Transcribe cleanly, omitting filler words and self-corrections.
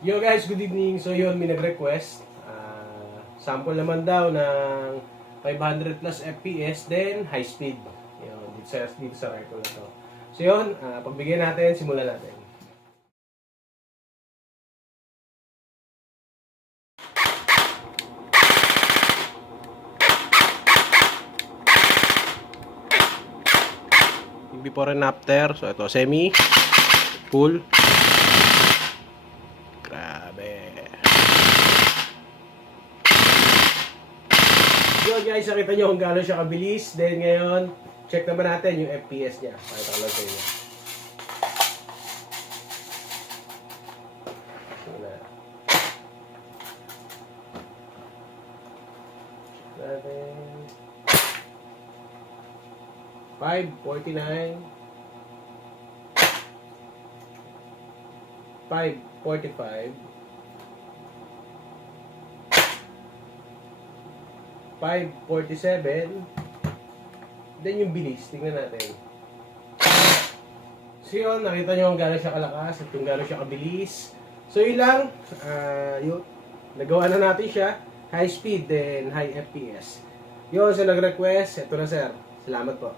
Yo guys, good evening. So yun, may nag-request. Sample naman daw ng 500 plus FPS, then high speed. Yun, dito sa rifle na to. So yun, pagbigyan natin, simulan natin. Before and after. So ito, semi, full. Grabe. Yun guys, nakita nyo kung gano'n siya kabilis. Then ngayon, check naman natin yung FPS niya. Pakita ko lang sa inyo. Check natin. 549, 545, 547, then yung bilis, tingnan natin. So yun, nakita nyo kung gano'n siya kalakas at kung gano'n siya kabilis. So yun lang, yun, nagawa na natin siya, high speed then high FPS. Yun, sa nag-request, ito na sir, salamat po.